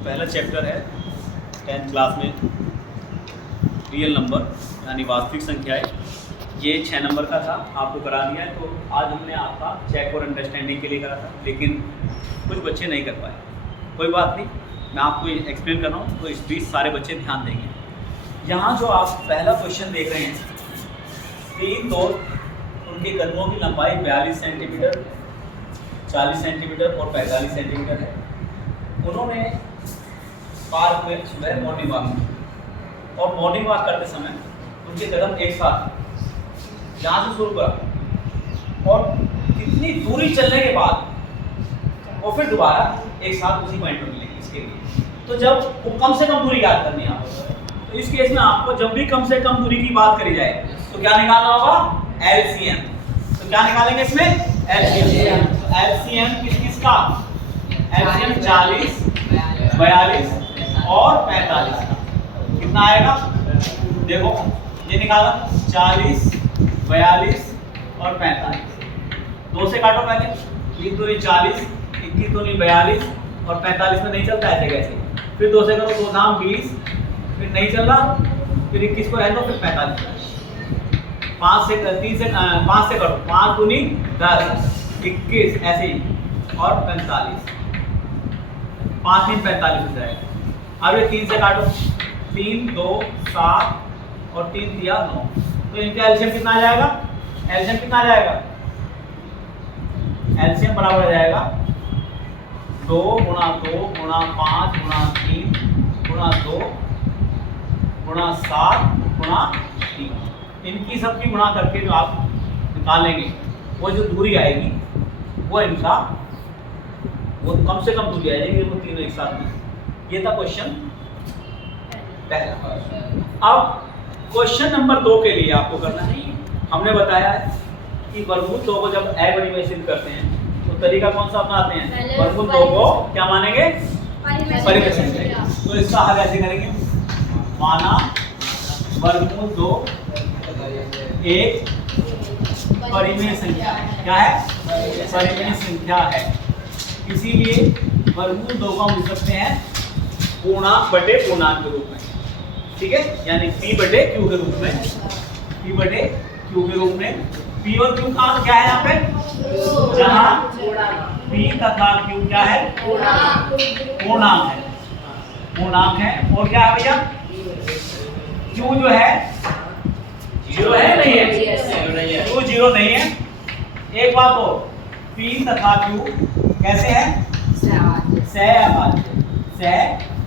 पहला चैप्टर है 10th class में रियल नंबर यानी वास्तविक संख्याएं। ये 6 नंबर का था, आपको करा दिया है। तो आज हमने आपका चेक और अंडरस्टैंडिंग के लिए करा था, लेकिन कुछ बच्चे नहीं कर पाए। कोई बात नहीं, मैं आपको एक्सप्लेन कर रहा हूँ, तो इस बीच सारे बच्चे ध्यान देंगे। यहाँ जो आप पहला क्वेश्चन देख रहे हैं, 3 दोस्त उनके कदमों की लंबाई 42 सेंटीमीटर, 40 सेंटीमीटर और 45 सेंटीमीटर है। उन्होंने पार्क में सुबह मॉर्निंग वॉक की और मॉर्निंग वॉक करते समय उनके कदम एक साथ यहाँ से शुरू करा और कितनी दूरी चलने के बाद वो फिर दोबारा एक साथ उसी पॉइंट पर मिलेंगे। इसके लिए तो जब वो कम से कम दूरी याद करनी है आपको, तो इस केस में आपको जब भी कम से कम दूरी की बात करी जाए तो क्या निकालना होगा? LCM। तो क्या निकालेंगे इसमें? LCM। LCM किसका? LCM 40, 42 और 45 का कितना आएगा? देखो ये निकाला 40, 42 और 45। 2 से काटो पहले, 3 दूनी 40, 21 दूनी 42 और 45 में नहीं चलता ऐसे कैसे। फिर 2 से करो, 2 दाम 20, फिर नहीं चल रहा, फिर 21 को रहने दो, फिर 45। 5 से करो, 5 दूनी 10, 21 ऐसे ही और 45, 5 3 45 हो जाएगा। अब ये 3 से काटो, 3 2 7 और 3 दिया 9। तो इनका एलसीएम कितना आ जाएगा? एलसीएम कितना आ जाएगा? एलसीएम बराबर आ जाएगा 2 गुणा 2 गुणा 5 गुणा 3 गुणा 2 गुणा 7 गुणा 3। इनकी सबकी गुणा करके जो आप निकालेंगे, वो जो दूरी आएगी वो इनका वो कम से कम दूरी आएगी, वो तीनों एक साथ में। ये था क्वेश्चन पहला। अब क्वेश्चन नंबर 2 के लिए आपको करना है, हमने बताया है कि वर्गमूल 2 को जब ए बड़ी में सिद्ध करते हैं तो तरीका कौन सा अपनाते हैं? वर्गमूल 2 को क्या मानेंगे? परिमेय संख्या। तो इसका हल ऐसे करेंगे, माना वर्गमूल 2 एक परिमेय संख्या है। क्या है? परिमेय संख्या है। इसीलिए वर्गमूल 2 को हम लिख सकते हैं पूर्णांक बटे पूर्णांक के रूप में। ठीक है, यानी P बटे Q के रूप में, P बटे Q के रूप में। P और Q का क्या है यहाँ पे? जहाँ P तथा Q क्या है? पूर्णांक है। पूर्णांक है। और क्या है भैया? Q जो है 0 है नहीं है? Q 0 नहीं है। एक बात और, P तथा Q कैसे है?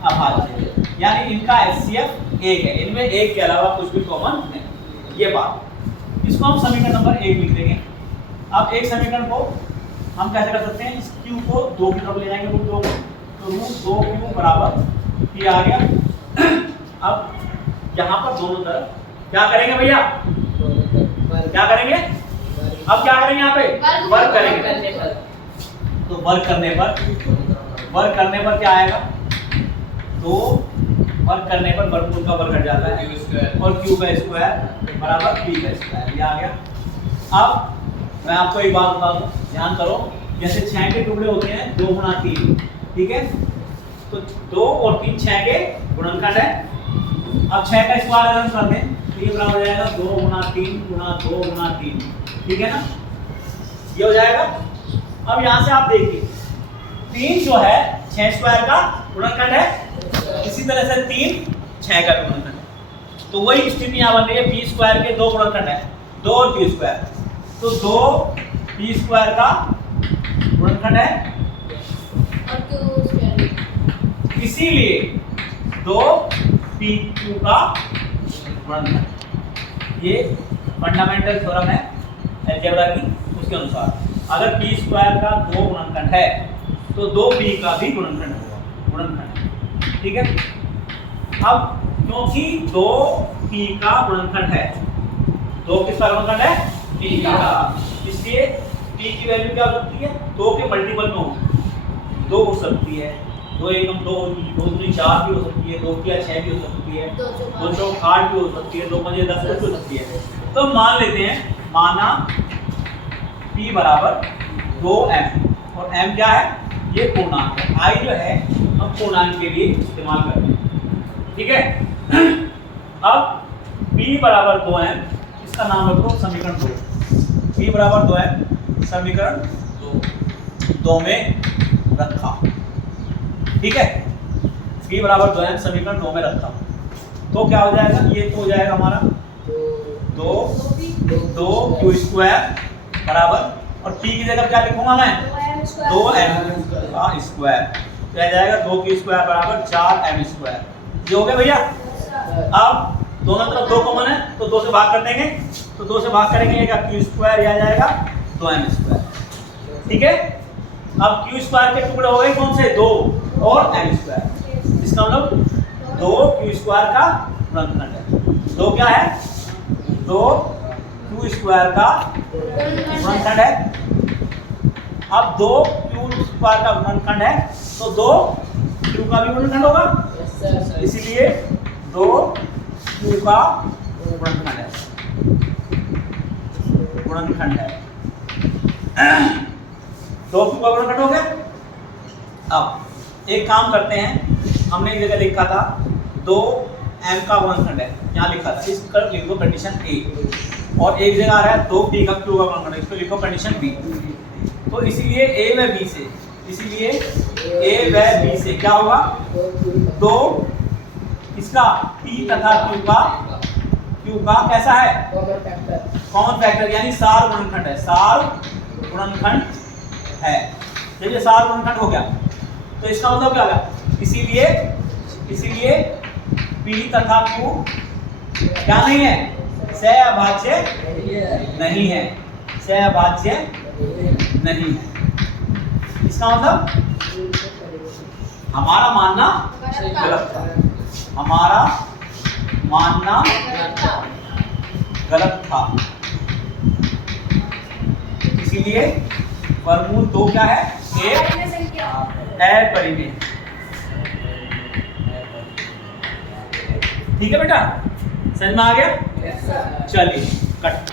सहअभाज्य, यानी इनका HCF 1 है। इनमें 1 के अलावा कुछ भी कॉमन नहीं। ये बात, इसको हम समीकरण नंबर 1 लिख देंगे। अब एक समीकरण को हम कैसे कर सकते हैं? इस Q को 2 की तरफ ले जाएंगे, रूट 2 को, तो रूट 2Q बराबर P आ गया। अब यहाँ पर दोनों तरफ क्या करेंगे भैया? क्या करेंगे? अब क्या करेंगे यहाँ पे? वर्ग करेंगे। तो वर्ग करने पर क्या आएगा? तो वर्ग करने पर वर्गमूल का वर्ग हट जाता है और Q का स्क्वायर बराबर P का स्क्वायर। ये आ गया। अब मैं आपको एक बात बता दूं, ध्यान करो। जैसे 6 के टुकड़े होते हैं 2 गुणा 3, ठीक है? तो 2 और 3 6 के गुणनखंड है। अब 6 का स्क्वायर अगर हम कर दें तो ये बराबर हो जाएगा 2 गुणा 3 गुणा 2 गुणा 3। ठीक है ना? ये हो जाएगा। अब यहाँ से आप देखिए, 3 जो है 6 स्क्वायर का गुणनखंड है, इसी तरह से 3 6 का गुणनखंड है। तो वही स्थिति यहाँ बन रही है, p स्क्वायर के 2 गुणनखंड है, 2 और p स्क्वायर। तो 2 p स्क्वायर का गुणनखंड है, इसीलिए 2 pq का गुणनखंड। ये फंडामेंटल थ्योरम है अलजेब्रा की। उसके अनुसार अगर p स्क्वायर का 2 गुणनखंड है तो 2p का भी गुणनखंड होगा, गुणनखंड। ठीक है? अब क्योंकि 2p का गुणनखंड है, 2 किसका गुणनखंड है? p का, इसलिए p की वैल्यू क्या हो सकती है? 2 के मल्टीपल में हो, 2 हो सकती है, 2 एकम 2 2 दूनी 4 भी हो सकती है, 2 की 6 भी हो सकती है, 2 चौक 8 भी हो सकती है, 2 पंजे 10 भी हो सकती है। तो मान लेते हैं, माना p बराबर 2m और m क्या है? ये पूर्णांक है। I जो है हम पूर्णांक के लिए इस्तेमाल करते हैं। ठीक है, अब b बराबर 2m, इसका नाम रखो समीकरण 2। b बराबर 2m समीकरण 2 में रखा। ठीक है, b बराबर 2m समीकरण 2 में रखा तो क्या हो जाएगा, ये तो हो जाएगा हमारा 2q स्क्वायर बराबर, और p की जगह क्या लिखूंगा मैं, 2m का स्क्वायर, तो आ जाएगा 2q स्क्वायर बराबर 4m स्क्वायर। ये हो गया भैया। अब दोनों तरफ 2 कॉमन है तो 2 से भाग कर देंगे, तो 2 से भाग करेंगे ये q स्क्वायर, ये आ जाएगा 2m स्क्वायर। ठीक है, अब q स्क्वायर के टुकड़े हो गए कौन से, 2 और m स्क्वायर, इसका मतलब 2q स्क्वायर का गुणनखंड है। 2 क्या है, 2q स्क्वायर का गुणनखंड है। अब 2q स्क्वायर का गुणनखंड है तो 2q का भी गुणनखंड होगा, इसीलिए 2q का गुणनखंड है, गुणनखंड है। 2q का गुणनखंड हो गया। अब एक काम करते हैं, हमने एक जगह लिखा था 2m का गुणनखंड है, यहाँ लिखा था, इस पर लिख दो कंडीशन a, और एक जगह आ रहा है 2p का q का गुणनखंड है, इस पर लिखो कंडीशन b। तो इसीलिए a व b से, इसीलिए a व b से क्या होगा, 2 इसका p तथा q का कैसा है, कॉमन फैक्टर, यानी सार गुणनखंड है, सार गुणनखंड है। जब ये सार गुणनखंड हो गया तो इसका मतलब क्या होगा, इसीलिए p तथा q क्या नहीं है, सहअभाज्य नहीं है, सहअभाज्य नहीं है। इसका मतलब हमारा मानना गलत था, हमारा मानना गलत था, इसीलिए वर्गमूल 2 क्या है, एक अपरिमेय। ठीक है बेटा, समझ में आ गया। चलिए कट।